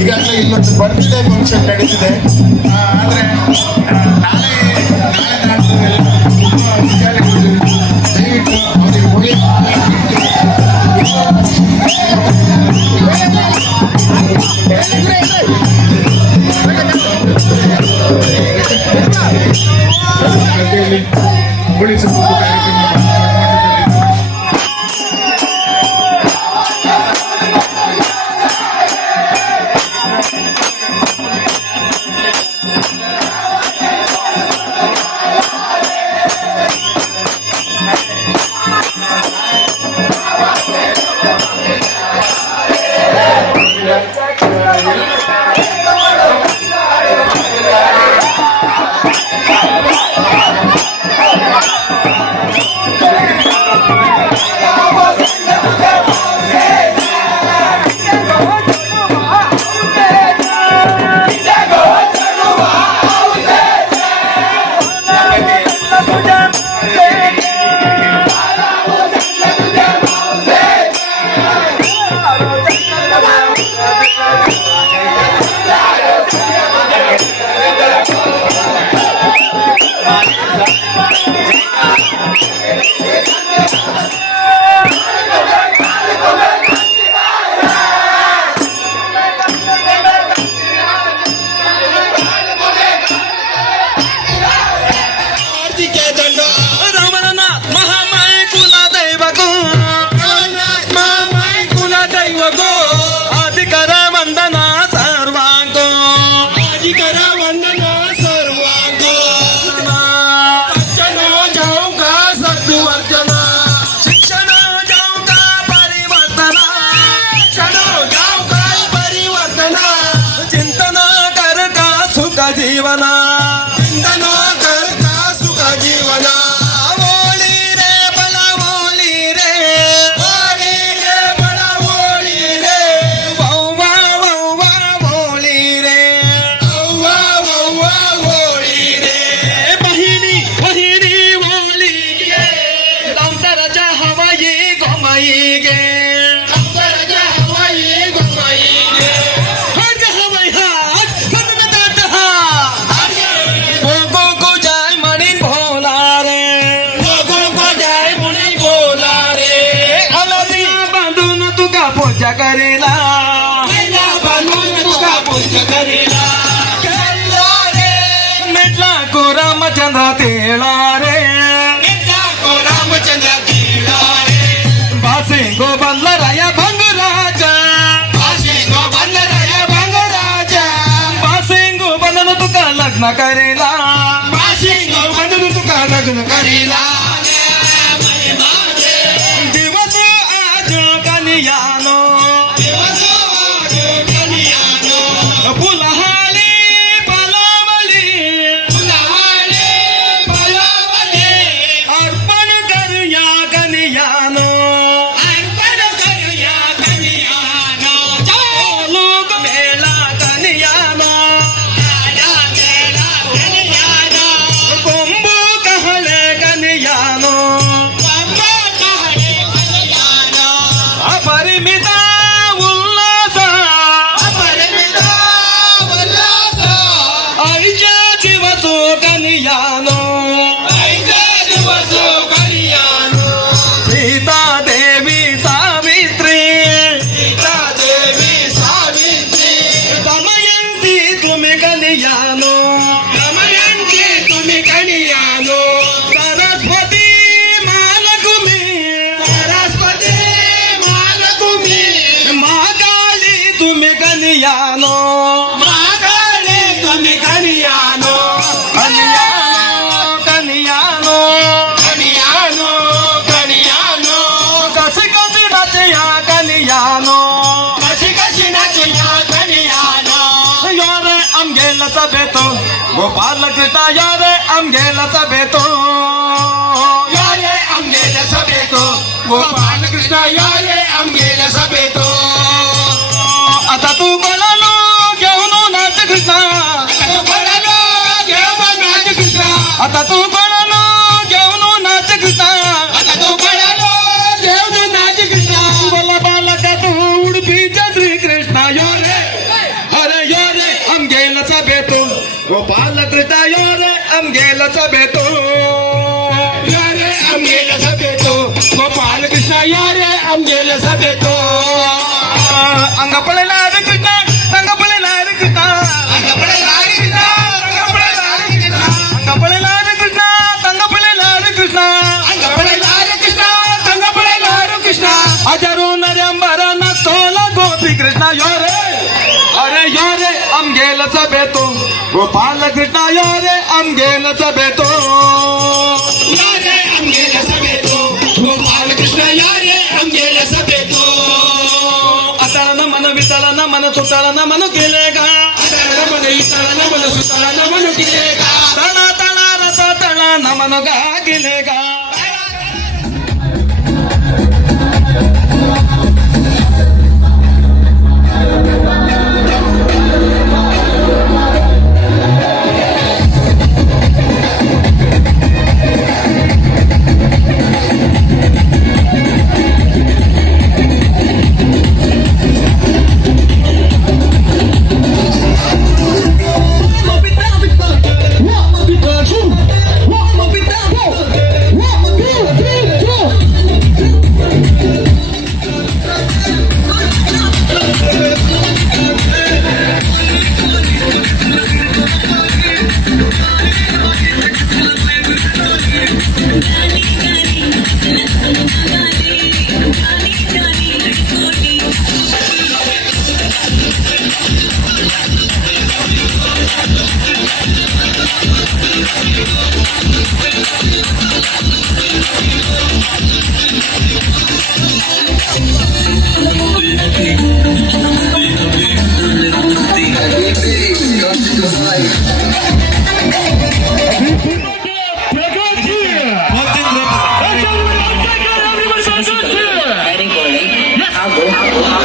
ಈಗಾಗಲೇ ಇಲ್ಲೊಂದು birthday function ನಡೀತಿದೆ. ಆದರೆ ನಾಳೆ ನಾಡ್ದು ವಿಚಾರಗಳು ದಯವಿಟ್ಟು ಅವರಿಗೆ ಉಳಿಸುವುದು ಕಾರ್ಯಕ್ರಮ जीवना चिंतनो करता सुख जीवना ओली रे बला ओली रे बड़ा ओली रे वौवा वौवा ओली रे औवा औवा ओली रे बहिणी बहिणी ओली गे लवतरच्या हवाई घोमाई गे अंतरच्या हवाई घुमाई गे हट हवाई हात फटक तात हा गो गो जाय मणी भोला रे लोगो को जाय मुनी बोला रे अलरी बांधून तुका पूजा करेला पहिला बांधून तुका पूजा करीला केला रे मेटला को रामचंद्र तेला रे इतना को रामचंद्र कीला रे बासे गो बंदला राया भंग राजा आशी को बंद रे भंग राजा बासे गो बंदन तुका लग्न करेला आशी को बंद तुका लग्न करीला दिवस आज कनियानो फुलहाली पलावली अर्पण करूया कनियानो लोक मेला कनियानो कोंबू कहले कनियानो ಕಲಿಯಾನೋ ದಿವಸು ಕಲಿಯಾನು ಸೀತಾದೇವಿ ಸಾವಿತ್ರಿ ಸೀತಾದೇವಿ ಸಾವಿತ್ರಿ ದಮಯಂತಿ ತುಮಿ ಕಲಿಯಾನೋ ದಮಯಂತಿ ತುಮಿ ಕಲಿಯಾನು ಸರಸ್ವತಿ ಮಾಲಕುಮಿ ಸರಸ್ವತಿ ಮಾಲಕುಮಿ ಮಾಗಾಳಿ ತುಮಿ ಕಲಿಯಾನೋ ಮಾಗಾಳಿ ತುಮಿ ಕಲಿಯಾನು ಕಲಿಯಾನೋ ಕಲಿಯಾನು ಕಲಿಯಾನು ಕಸಿ ಕಸಿ ನಚೆಯ ಕಲಿಯಾನೋ ಕಸಿ ಕಸಿ ನಚೆಯ ಕಲಿಯಾನು ಯಾರೇ ಅಮ್ಗೆಲ್ಲ ಸಬೇತು ಗೋಪಾಲ ಕೃಷ್ಣ ಯಾರೇ ಅಮ್ಗೆಲ್ಲ ಸಬೇತು ಯಾರೇ ಅಂಗೇಲ ಸಬೇತು ಗೋಪಾಲ ಕೃಷ್ಣ ಯಾರೇ ಅಂಗೇಲ ಸಬೇತು ಅತ ತೂ ಕೊಳಲು ಗೆವನು ನಾಚ ಕೃಷ್ಣ ಕೊಡಲು ದೇವನಾಥ ಕೃಷ್ಣ ಅತ ತೂ ಕೊಳಲು ಗೆವನು ನಾಚ ಕೃಷ್ಣ ಅದನ್ನು ಕೊಡಲು ದೇವನಾಥ ಕೃಷ್ಣ ಬಲ ಬಾಲಕ ತೂ ಉಡುಪಿ ಶ್ರೀ ಕೃಷ್ಣ ಯೋರೆ ಅರೆ ಯೋರೆ ಅಮ್ಗೆಲ್ಲ ಸಬೇತು ಗೋಪಾಲ ಕೃಷ್ಣ ಯೋರೆ ಅಮ್ಗೆಲ್ಲ ಸಬೇತು ಯಾರೇ ಅಂಗೇಲ ಸಬೇತು ಗೋಪಾಲ ಕೃಷ್ಣ ಯಾರೇ ಅಂಗೇಲ ಸಬೇತು ಅಂಗಪಳಲಾದ ಕೃಷ್ಣ ಅಂಗಪಳಲಾದ ಕೃಷ್ಣ ಅಂಗಪಡಲಾರಿ ಕೃಷ್ಣ ಅಂಗಪಡಲಾರಿ ಕೃಷ್ಣ ಅಂಗಪಳಲಾದ ಕೃಷ್ಣ ತಂಗಪಳಲಾದ ಕೃಷ್ಣ ಅಂಗಪಡಲಾರಿ ಕೃಷ್ಣ ತಂಗಪಡಲಾರು ಕೃಷ್ಣ ಅಜರು ನರಂಬರ ನಸ್ತೋಲ ಗೋಪಿ ಕೃಷ್ಣ ಯೋರೆ ಅರೆ ಯೋರೆ ಅಮ್ಗೆಲ ಸಬೇತು ಗೋಪಾಲ ಕೃಷ್ಣ ಯೋರೆ ಅಮ್ಗೆಲ ಸಬೇತು ಯಾರೇ ಅಂಗೇಲ ಸಬೇತು ಗೋಪಾಲ ಕೃಷ್ಣ ಯಾರೇ ಅಂಗೇಲ ಸಬೇತು ಅತಳನ ಮನ ವಿತಳನ ಮನ ಸುತಳನ ಮನು ಗೆಲೆಗ ನಮನ ಇತಳ ನಮನ ಸುತಳ ನಮನು ಗಿಲೇಗ ತಳ ತಳ ರಸ ತಳ ನಮನುಗ ಗಿಲೆಗ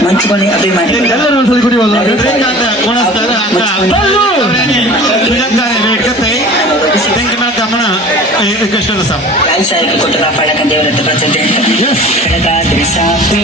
ಮಂಚುಮಣಿ ಅಭಿಮಾನಿ ಎಲ್ಲರೂ ಒಂದ್ಸಲಿ ಕುಡಿಯುವಲ್ಲ ಶ್ರೀಕಾಂತ ಗುಣಸ್ತರ ಅಂತ ಶ್ರೀಲಂಕಾನೆ ವೇಟ್ಕತೆ ತೆಂಗಿನ ಗಮನ ಕೃಷ್ಣದ ಸಂ ವ್ಯಾಸಾಯಕ್ಕೆ ಕೊಟ್ಟು ಕಾಪಾಡಕ ದೇವರತ್ತ ಪ್ರಚತೆ ಬೆಳಗಾದ್ರೆ ಸಾಕು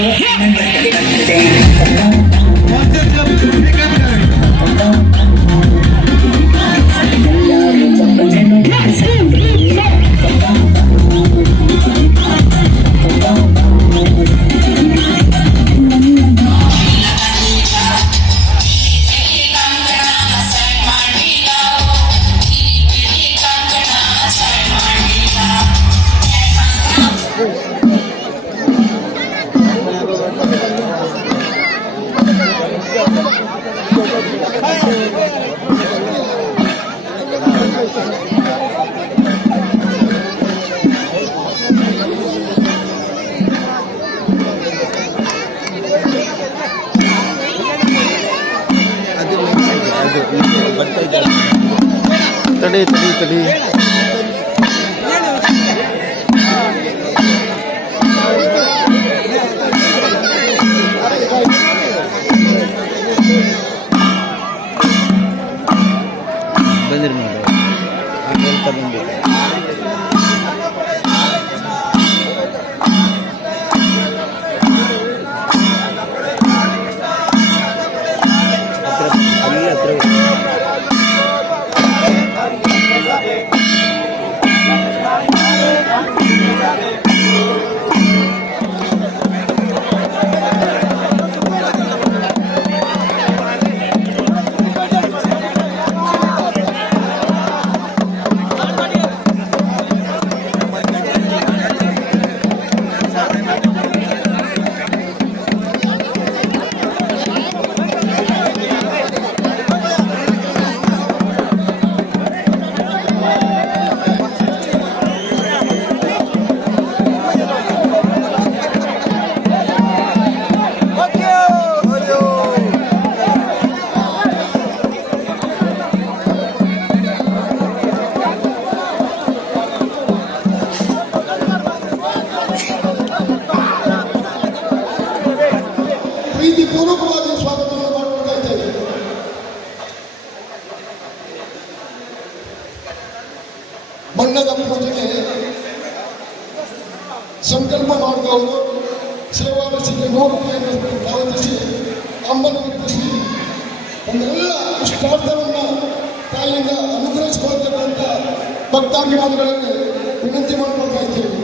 ತಡಿ ಬಂದಿರಿ ನೋಡಿ ಹೇಳ್ತಾ ಬಂದಿರಿ ಹತ್ರ ಅಲ್ಲಿ ಹತ್ರ ಬಣ್ಣದ ಪೂಜೆಗೆ ಸಂಕಲ್ಪ ಮಾಡಿದವರು ಸೇವಾ ರಸಿಗೆ 100 ರೂಪಾಯಿಗಳನ್ನು ಪಾವತಿಸಿ ಅಂಬಲಗೊಳಿಸಿ ಒಂದೆಲ್ಲ ಇಷ್ಟಾರ್ಥವನ್ನು ತಾಯಿಯಿಂದ ಅನುಗ್ರಹಿಸಿಕೊಳ್ಳಬೇಕಂತ ಭಕ್ತಾಭಿಮಾನಿಗಳಲ್ಲಿ ವಿನಂತಿ ಮಾಡಿಕೊಳ್ತಾ ಇದ್ದೀವಿ.